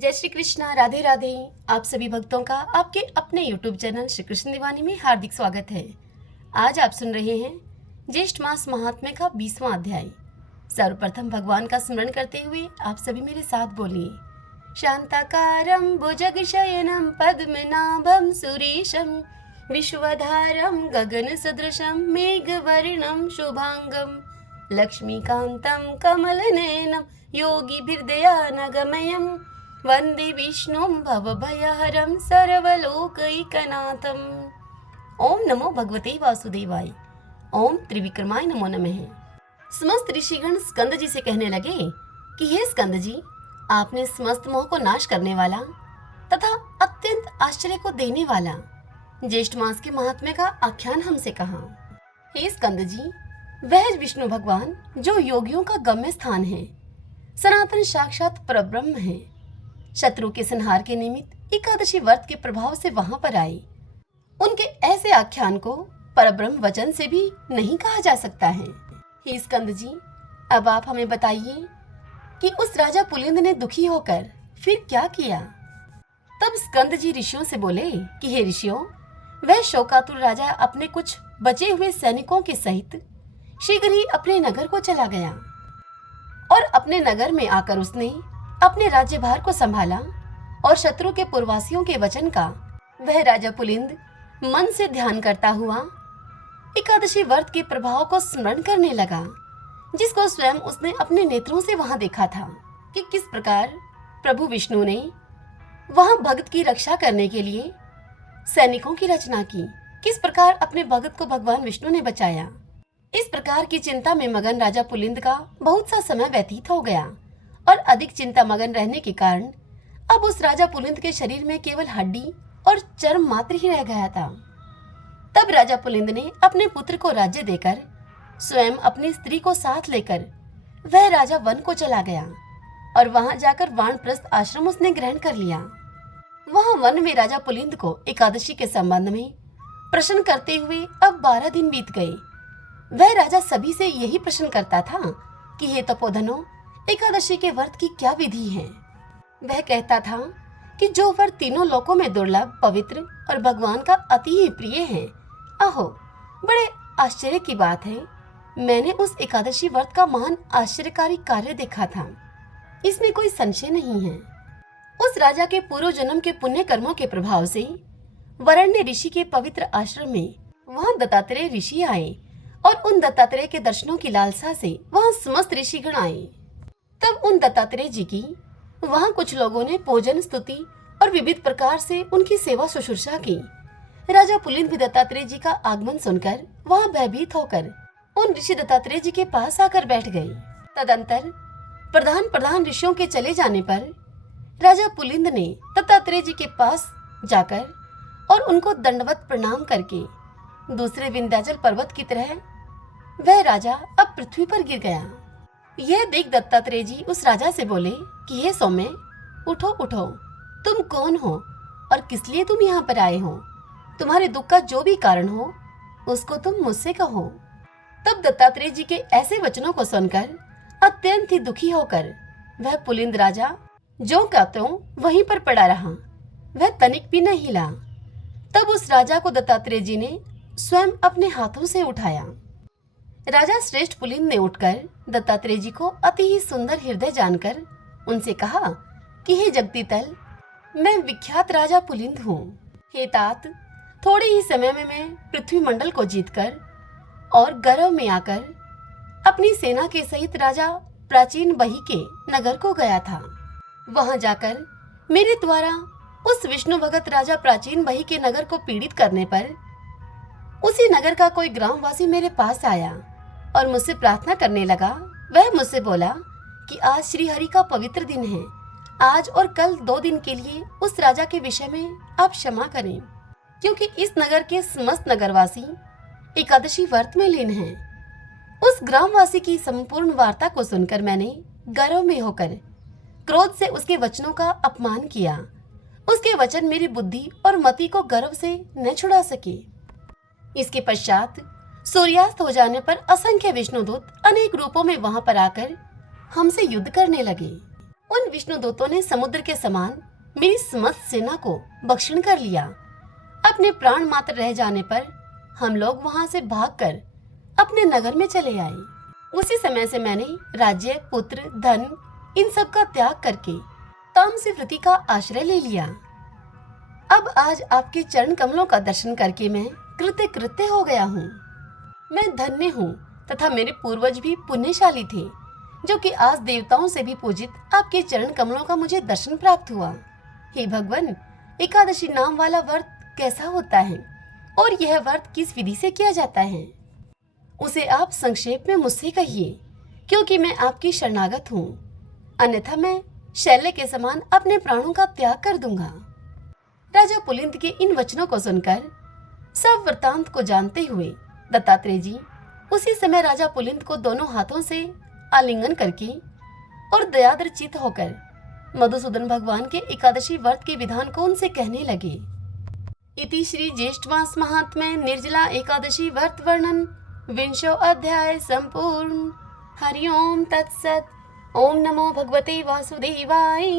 जय श्री कृष्णा, राधे राधे। आप सभी भक्तों का आपके अपने YouTube चैनल श्री कृष्ण दीवानी में हार्दिक स्वागत है। आज आप सुन रहे हैं ज्येष्ठ मास महात्म्य का 20वां अध्याय। सर्वप्रथम भगवान का स्मरण करते हुए आप सभी मेरे साथ बोलिए। शांताकारं भुजगशयनं पद्मनाभं सुरेशं विश्वधारं गगनसदृशं मेघवर्णं शुभांगं लक्ष्मीकान्तं कमलनयनं योगिभिर्दयानगमयं वंदे विष्णुं भवभयहरं सर्वलोकैकनाथम्। ओम नमो भगवते वासुदेवाय। ओम त्रिविक्रमाय नमो नमः। समस्त ऋषिगण स्कंद जी से कहने लगे कि हे स्कंद जी, आपने समस्त मोह को नाश करने वाला तथा अत्यंत आश्चर्य को देने वाला ज्येष्ठ मास के महात्म्य का आख्यान हमसे कहा। हे स्कंद जी, वह विष्णु भगवान जो योगियों का गम्य स्थान है, सनातन साक्षात परब्रह्म है, शत्रु के संहार के निमित्त एकादशी व्रत के प्रभाव से वहां पर आए। उनके ऐसे आख्यान को परब्रह्म वचन से भी नहीं कहा जा सकता है। हे स्कंद जी, अब आप हमें बताइए कि उस राजा पुलिंद ने दुखी होकर फिर क्या किया। तब स्कंद जी ऋषियों से बोले कि हे ऋषियों, वह शोकातुर राजा अपने कुछ बचे हुए सैनिकों के सहित शीघ्र ही अपने नगर को चला गया और अपने नगर में आकर उसने अपने राज्यभार को संभाला और शत्रु के पुरवासियों के वचन का वह राजा पुलिंद मन से ध्यान करता हुआ एकादशी व्रत के प्रभाव को स्मरण करने लगा, जिसको स्वयं उसने अपने नेत्रों से वहां देखा था कि किस प्रकार प्रभु विष्णु ने वहां भक्त की रक्षा करने के लिए सैनिकों की रचना की, किस प्रकार अपने भक्त को भगवान विष्णु ने बचाया। इस प्रकार की चिंता में मगन राजा पुलिंद का बहुत सा समय व्यतीत हो गया और अधिक चिंता मगन रहने के कारण अब उस राजा पुलिंद के शरीर में केवल हड्डी और चर्म मात्र ही रह गया था। तब राजा पुलिंद ने अपने पुत्र को राज्य देकर स्वयं अपनी स्त्री को साथ लेकर वह राजा वन को चला गया और वहां जाकर वानप्रस्थ आश्रम उसने ग्रहण कर लिया। वहां वन में राजा पुलिंद को एकादशी के संबंध में प्रश्न करते हुए अब 12 दिन बीत गए। वह राजा सभी से यही प्रश्न करता था कि हे तपोधनो, एकादशी के व्रत की क्या विधि है। वह कहता था कि जो व्रत तीनों लोकों में दुर्लभ, पवित्र और भगवान का अति ही प्रिय है। आहो, बड़े आश्चर्य की बात है, मैंने उस एकादशी व्रत का महान आश्चर्यकारी कार्य देखा था, इसमें कोई संशय नहीं है। उस राजा के पूर्व जन्म के पुण्य कर्मों के प्रभाव से वरण्य ऋषि के पवित्र आश्रम में वहां दत्तात्रेय ऋषि आए और उन दत्तात्रेय के दर्शनों की लालसा से वहां समस्त ऋषिगण आए। तब उन दत्तात्रेय जी की वहां कुछ लोगों ने पूजन, स्तुति और विविध प्रकार से उनकी सेवा शुश्रूषा की। राजा पुलिंद भी दत्तात्रेय जी का आगमन सुनकर वहां भयभीत होकर उन ऋषि दत्तात्रेय जी के पास आकर बैठ गए। तदंतर प्रधान ऋषियों के चले जाने पर राजा पुलिंद ने दत्तात्रेय जी के पास जाकर और उनको दंडवत प्रणाम करके दूसरे विंध्याचल पर्वत की तरह वह राजा अब पृथ्वी पर गिर गया। यह देख दत्तात्रेय जी उस राजा से बोले कि हे सौम्य, उठो उठो, तुम कौन हो और किस लिए तुम यहाँ पर आए हो। तुम्हारे दुख का जो भी कारण हो उसको तुम मुझसे कहो। तब दत्तात्रेय जी के ऐसे वचनों को सुनकर अत्यंत ही दुखी होकर वह पुलिंद राजा जो का त्यों वहीं पर पड़ा रहा, वह तनिक भी न हिला। तब उस राजा को दत्तात्रेय जी ने स्वयं अपने हाथों से उठाया। राजा श्रेष्ठ पुलिंद ने उठकर दत्तात्रेय जी को अति ही सुंदर हृदय जानकर उनसे कहा कि हे जगतीतल, मैं विख्यात राजा पुलिंद हूँ। हे तात, थोड़े ही समय में मैं पृथ्वी मंडल को जीतकर और गर्व में आकर अपनी सेना के सहित राजा प्राचीन बही के नगर को गया था। वहां जाकर मेरे द्वारा उस विष्णु भगत राजा प्राचीन बही के नगर को पीड़ित करने पर उसी नगर का कोई ग्रामवासी मेरे पास आया और मुझसे प्रार्थना करने लगा। वह मुझसे बोला कि आज श्री हरि का पवित्र दिन है, आज और कल 2 दिन के लिए उस राजा के विषय में आप क्षमा करें, क्योंकि इस नगर के समस्त नगरवासी एकादशी व्रत में लीन हैं। उस ग्रामवासी की संपूर्ण वार्ता को सुनकर मैंने गर्व में होकर क्रोध से उसके वचनों का अपमान किया। उसके वचन मेरी बुद्धि और मति को गर्व से न छुड़ा सके। इसके पश्चात सूर्यास्त हो जाने पर असंख्य विष्णुदूत अनेक रूपों में वहां पर आकर हमसे युद्ध करने लगे। उन विष्णु दूतों ने समुद्र के समान मेरी समस्त सेना को भक्षण कर लिया। अपने प्राण मात्र रह जाने पर हम लोग वहां से भागकर अपने नगर में चले आए। उसी समय से मैंने राज्य, पुत्र, धन इन सब का त्याग करके तामसी वृत्ति का आश्रय ले लिया। अब आज आपके चरण कमलों का दर्शन करके मैं कृत्य कृत्य हो गया हूँ। मैं धन्य हूँ तथा मेरे पूर्वज भी पुण्यशाली थे, जो कि आज देवताओं से भी पूजित आपके चरण कमलों का मुझे दर्शन प्राप्त हुआ। हे भगवान, एकादशी नाम वाला व्रत कैसा होता है और यह व्रत किस विधि से किया जाता है, उसे आप संक्षेप में मुझसे कहिए, क्योंकि मैं आपकी शरणागत हूँ। अन्यथा मैं शैले के समान अपने प्राणों का त्याग कर दूंगा। राजा पुलिंद के इन वचनों को सुनकर, सब वृतांत को जानते हुए दत्तात्रेय जी उसी समय राजा पुलिंद को दोनों हाथों से आलिंगन करके और दयाद्र चित्त होकर मधुसूदन भगवान के एकादशी व्रत के विधान को उनसे कहने लगे। इति श्री ज्येष्ठ मास महात्म्य निर्जला एकादशी व्रत वर्णन 20 अध्याय संपूर्ण। हरिओम तत्सत। ओम नमो भगवते वासुदेवाय।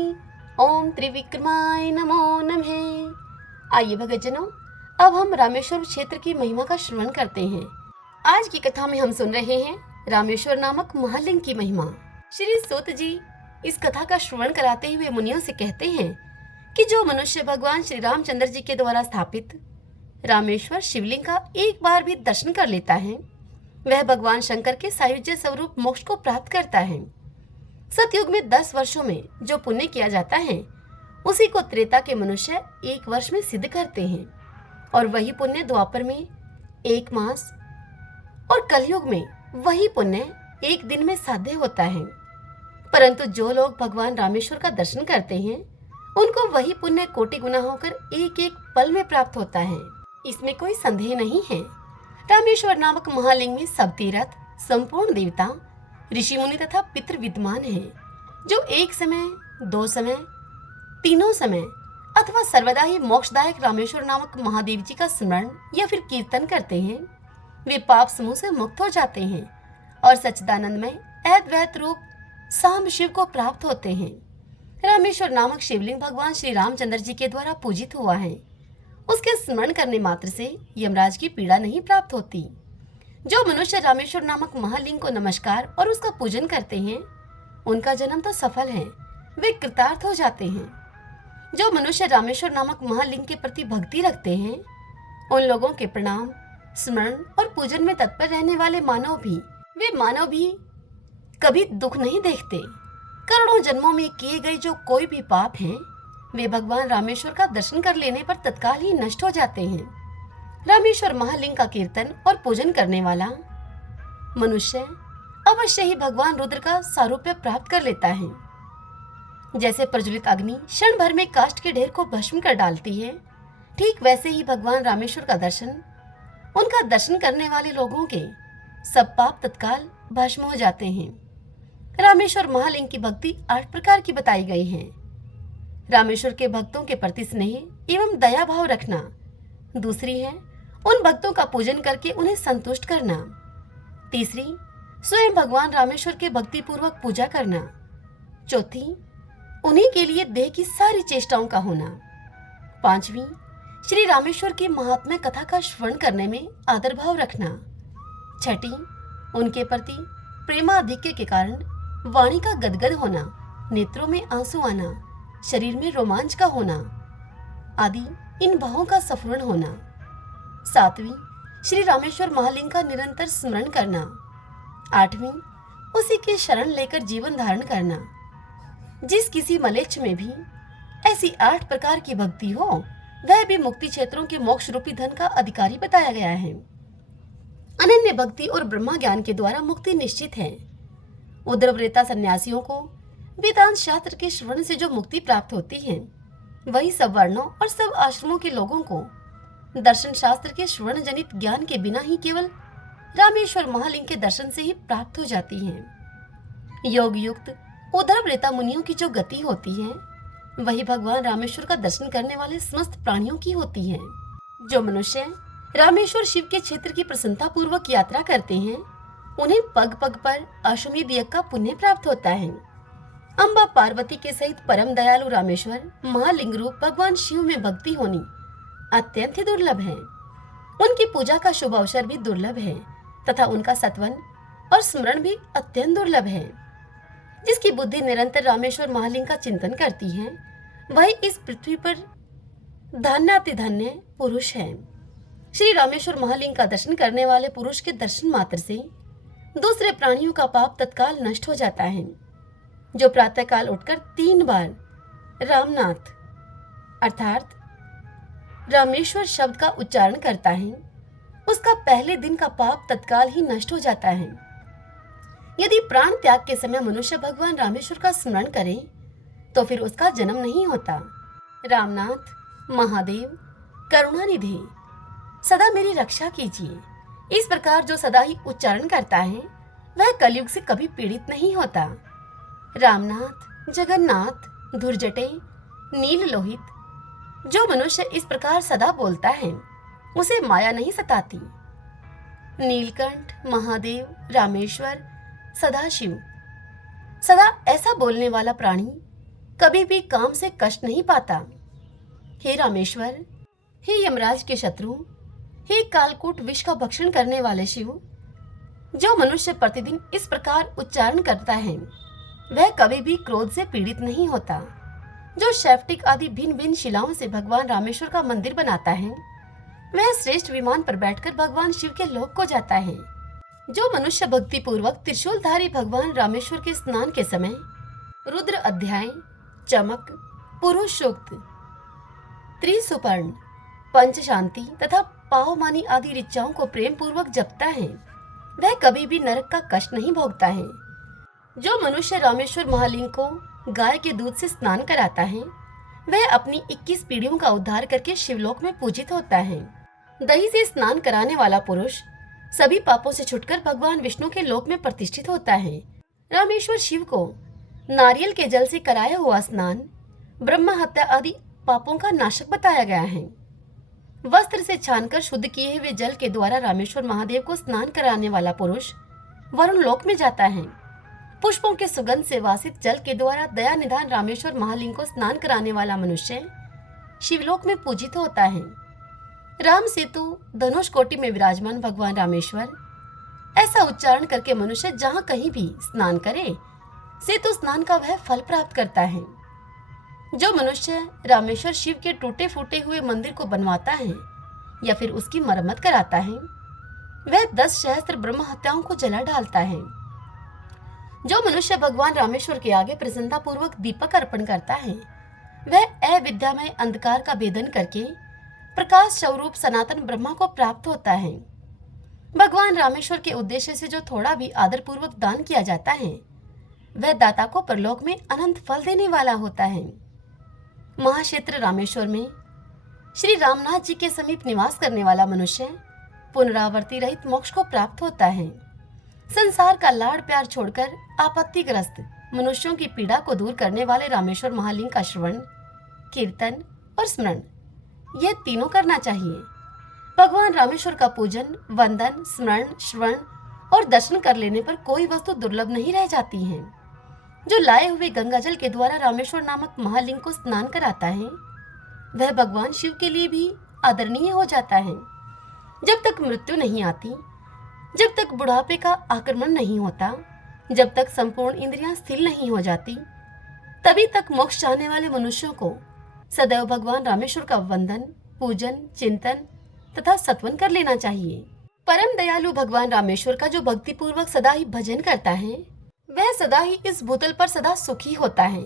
ओम त्रिविक्रमाय नमो नमः। आइए भगतजनों, अब हम रामेश्वर क्षेत्र की महिमा का श्रवण करते हैं। आज की कथा में हम सुन रहे हैं रामेश्वर नामक महालिंग की महिमा। श्री सूत जी इस कथा का श्रवण कराते हुए मुनियों से कहते हैं कि जो मनुष्य भगवान श्री रामचंद्र जी के द्वारा स्थापित रामेश्वर शिवलिंग का एक बार भी दर्शन कर लेता है, वह भगवान शंकर के सायुज्य स्वरूप मोक्ष को प्राप्त करता है। सतयुग में 10 वर्षों में जो पुण्य किया जाता है, उसी को त्रेता के मनुष्य 1 वर्ष में सिद्ध करते हैं, और वही पुण्य द्वापर में 1 मास और कलयुग में वही पुण्य 1 दिन में साध्य होता है। परंतु जो लोग भगवान रामेश्वर का दर्शन करते हैं, उनको वही पुण्य कोटि गुना होकर एक एक पल में प्राप्त होता है। इसमें कोई संदेह नहीं है। रामेश्वर नामक महालिंग में सब तीर्थ, संपूर्ण देवता, ऋषि मुनि तथा पितृ विद्यमान है, जो एक समय, 2 समय, तीनों समय अथवा सर्वदा ही मोक्षदायक रामेश्वर नामक महादेव जी का स्मरण या फिर कीर्तन करते हैं, वे पाप समूह से मुक्त हो जाते हैं और सच्चिदानंदमय अद्वैत रूप सांब शिव को प्राप्त होते हैं। रामेश्वर नामक शिवलिंग भगवान श्री रामचंद्र जी के द्वारा पूजित हुआ है। उसके स्मरण करने मात्र से यमराज की पीड़ा नहीं प्राप्त होती। जो मनुष्य रामेश्वर नामक महालिंग को नमस्कार और उसका पूजन करते हैं, उनका जन्म तो सफल है, वे कृतार्थ हो जाते हैं। जो मनुष्य रामेश्वर नामक महालिंग के प्रति भक्ति रखते हैं, उन लोगों के प्रणाम, स्मरण और पूजन में तत्पर रहने वाले मानव भी कभी दुख नहीं देखते। करोड़ों जन्मों में किए गए जो कोई भी पाप हैं, वे भगवान रामेश्वर का दर्शन कर लेने पर तत्काल ही नष्ट हो जाते हैं। रामेश्वर महालिंग का कीर्तन और पूजन करने वाला मनुष्य अवश्य ही भगवान रुद्र का सारूप्य प्राप्त कर लेता है। जैसे प्रज्वलित अग्नि क्षण भर में काष्ठ के ढेर को भस्म कर डालती है, ठीक वैसे ही भगवान रामेश्वर का दर्शन, उनका दर्शन करने वाले लोगों के सब पाप तत्काल भस्म हो जाते हैं। रामेश्वर महालिंग की भक्ति 8 प्रकार की बताई गई है। रामेश्वर के भक्तों के प्रति स्नेह एवं दया भाव रखना। दूसरी है उन भक्तों का पूजन करके उन्हें संतुष्ट करना। तीसरी, स्वयं भगवान रामेश्वर के भक्ति पूर्वक पूजा करना। चौथी, उन्हीं के लिए देह की सारी चेष्टाओं का होना। पांचवी, श्री रामेश्वर की महात्म्य कथा का श्रवण करने में आदर भाव रखना। छठी, उनके प्रति प्रेमाधिक्य के कारण वाणी का गदगद होना, नेत्रों में आंसू आना, शरीर में रोमांच का होना आदि इन भावों का स्फुरण होना। सातवीं, श्री रामेश्वर महालिंग का निरंतर स्मरण करना। आठवीं, उसी के शरण लेकर जीवन धारण करना। जिस किसी मलेच्छ में भी ऐसी 8 प्रकार की भक्ति हो, वह भी मुक्ति क्षेत्रों के मोक्ष रूपी धन का अधिकारी बताया गया है। अनन्य भक्ति और ब्रह्मा ज्ञान के द्वारा मुक्ति निश्चित है। उद्रवरेता सन्यासियों को वेदांत शास्त्र के श्रवण से जो मुक्ति प्राप्त होती है, वही सब वर्णों और सब आश्रमों के लोगों को दर्शन शास्त्र के श्रवण जनित ज्ञान के बिना ही केवल रामेश्वर महालिंग के दर्शन से ही प्राप्त हो जाती है। योग युक्त उद्रवरेता मुनियों की जो गति होती है, वही भगवान रामेश्वर का दर्शन करने वाले समस्त प्राणियों की होती है। जो मनुष्य रामेश्वर शिव के क्षेत्र की प्रसन्नता पूर्वक यात्रा करते हैं, उन्हें पग पग पर अश्वमेध यज्ञ का पुण्य प्राप्त होता है। अम्बा पार्वती के सहित परम दयालु रामेश्वर महालिंग रूप भगवान शिव में भक्ति होनी अत्यंत ही दुर्लभ है। उनकी पूजा का शुभ अवसर भी दुर्लभ है तथा उनका सत्वन और स्मरण भी अत्यंत दुर्लभ है। जिसकी बुद्धि निरंतर रामेश्वर महालिंग का चिंतन करती है वही इस पृथ्वी पर धन्यातिधन्य पुरुष है। श्री रामेश्वर महालिंग का दर्शन करने वाले पुरुष के दर्शन मात्र से दूसरे प्राणियों का पाप तत्काल नष्ट हो जाता है। जो प्रातःकाल उठकर 3 बार रामनाथ अर्थात रामेश्वर शब्द का उच्चारण करता है उसका पहले दिन का पाप तत्काल ही नष्ट हो जाता है। यदि प्राण त्याग के समय मनुष्य भगवान रामेश्वर का स्मरण करे तो फिर उसका जन्म नहीं होता। रामनाथ महादेव करुणानिधि सदा मेरी रक्षा कीजिए। इस प्रकार जो सदा ही उच्चारण करता है वह कलयुग से कभी पीड़ित नहीं होता। रामनाथ जगन्नाथ धुरजटे नील लोहित जो मनुष्य इस प्रकार सदा बोलता है उसे माया नहीं सताती। नीलकंठ महादेव रामेश्वर सदाशिव सदा ऐसा बोलने वाला प्राणी कभी भी काम से कष्ट नहीं पाता। हे रामेश्वर, हे यमराज के शत्रु, हे कालकूट विष का भक्षण करने वाले शिव, जो मनुष्य प्रतिदिन इस प्रकार उच्चारण करता है वह कभी भी क्रोध से पीड़ित नहीं होता। जो शैफ्टिक आदि भिन्न भिन्न शिलाओं से भगवान रामेश्वर का मंदिर बनाता है वह श्रेष्ठ विमान पर बैठकर भगवान शिव के लोक को जाता है। जो मनुष्य भक्ति पूर्वक त्रिशूलधारी भगवान रामेश्वर के स्नान के समय रुद्र अध्याय, चमक, पुरुष सूक्त, त्रिसुपर्ण, पंच शांति तथा पावमानी आदि ऋचाओं को प्रेम पूर्वक जपता है वह कभी भी नरक का कष्ट नहीं भोगता है। जो मनुष्य रामेश्वर महालिंग को गाय के दूध से स्नान कराता है वह अपनी 21 पीढ़ियों का उद्धार करके शिवलोक में पूजित होता है। दही से स्नान कराने वाला पुरुष सभी पापों से छुटकर भगवान विष्णु के लोक में प्रतिष्ठित होता है। रामेश्वर शिव को नारियल के जल से कराया हुआ स्नान ब्रह्म हत्या आदि पापों का नाशक बताया गया है। वस्त्र से छानकर शुद्ध किए हुए जल के द्वारा रामेश्वर महादेव को स्नान कराने वाला पुरुष वरुण लोक में जाता है। पुष्पों के सुगंध से वासित जल के द्वारा दया निधान रामेश्वर महालिंग को स्नान कराने वाला मनुष्य शिवलोक में पूजित होता है। राम सेतु धनुष कोटि में विराजमान भगवान रामेश्वर ऐसा उच्चारण करके मनुष्य जहाँ कहीं भी स्नान करे सेतु स्नान का वह फल प्राप्त करता है। जो मनुष्य रामेश्वर शिव के टूटे फूटे हुए मंदिर को बनवाता है या फिर उसकी मरम्मत कराता है वह 10 सहस्त्र ब्रह्म हत्याओं को जला डालता है। जो मनुष्य भगवान रामेश्वर के आगे प्रसन्नता पूर्वक दीपक अर्पण करता है वह अविद्यामय अंधकार का भेदन करके प्रकाश स्वरूप सनातन ब्रह्मा को प्राप्त होता है। भगवान रामेश्वर के उद्देश्य से जो थोड़ा भी आदर पूर्वक दान किया जाता है वह दाता को परलोक में अनंत फल देने वाला होता है। महाक्षेत्र रामेश्वर में श्री रामनाथ जी के समीप निवास करने वाला मनुष्य पुनरावृत्ति रहित मोक्ष को प्राप्त होता है। संसार का लाड़ प्यार छोड़कर आपत्तिग्रस्त मनुष्यों की पीड़ा को दूर करने वाले रामेश्वर महालिंग का श्रवण, कीर्तन और स्मरण ये तीनों करना चाहिए। भगवान रामेश्वर का पूजन, वंदन, स्मरण, श्रवण और दर्शन कर लेने पर कोई वस्तु दुर्लभ नहीं रह जाती है। जो लाए हुए गंगाजल के द्वारा रामेश्वर नामक महालिंग को स्नान कराता है वह भगवान शिव के लिए भी आदरणीय हो जाता है। जब तक मृत्यु नहीं आती, जब तक बुढ़ापे का आक्रमण नहीं होता, जब तक संपूर्ण इंद्रियां स्थिर नहीं हो जाती, तभी तक मोक्ष चाहने वाले मनुष्यों को सदैव भगवान रामेश्वर का वंदन, पूजन, चिंतन तथा सत्वन कर लेना चाहिए। परम दयालु भगवान रामेश्वर का जो भक्ति पूर्वक सदा ही भजन करता है वह सदा ही इस भूतल पर सदा सुखी होता है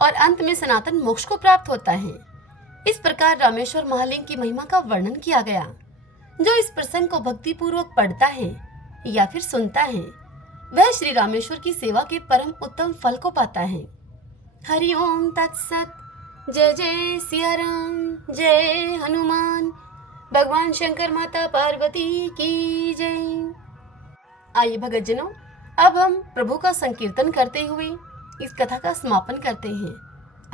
और अंत में सनातन मोक्ष को प्राप्त होता है। इस प्रकार रामेश्वर महालिंग की महिमा का वर्णन किया गया। जो इस प्रसंग को भक्ति पूर्वक पढ़ता है या फिर सुनता है वह श्री रामेश्वर की सेवा के परम उत्तम फल को पाता है। हरि ओम तत्सत। जय जय सिया राम, जय हनुमान, भगवान शंकर माता पार्वती की जय। आइए भगतजनों, अब हम प्रभु का संकीर्तन करते हुए इस कथा का समापन करते हैं।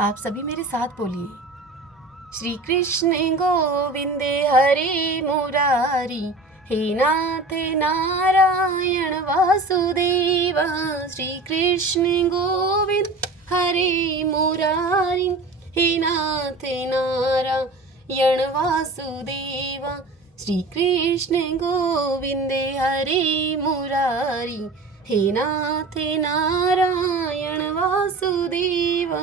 आप सभी मेरे साथ बोलिए। श्री कृष्ण गोविंदे हरे मुरारी, हे नाथ नारायण वासुदेवा। श्री कृष्ण गोविंद हरे मुरारी हे नाथ नारायण वासुदेवा श्री कृष्ण गोविंद हरे मुरारी हे नाथ नारायण वासुदेवा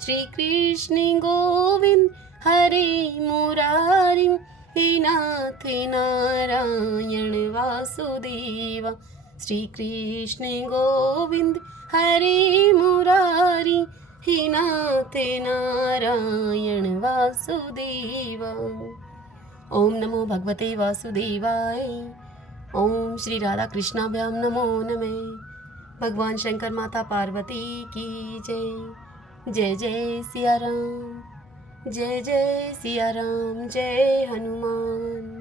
श्री कृष्ण गोविंद हरे मुरारी हे नाथ नारायण वासुदेवा श्री कृष्ण गोविंद हरे मुरारी हे नाथ नारायण वासुदेवा। ओम नमो भगवते वासुदेवाय। ओम श्री राधा कृष्णाभ्याम नमो नमः। भगवान शंकर माता पार्वती की जय। जय जय सिया राम, जय जय सिया राम, जय हनुमान।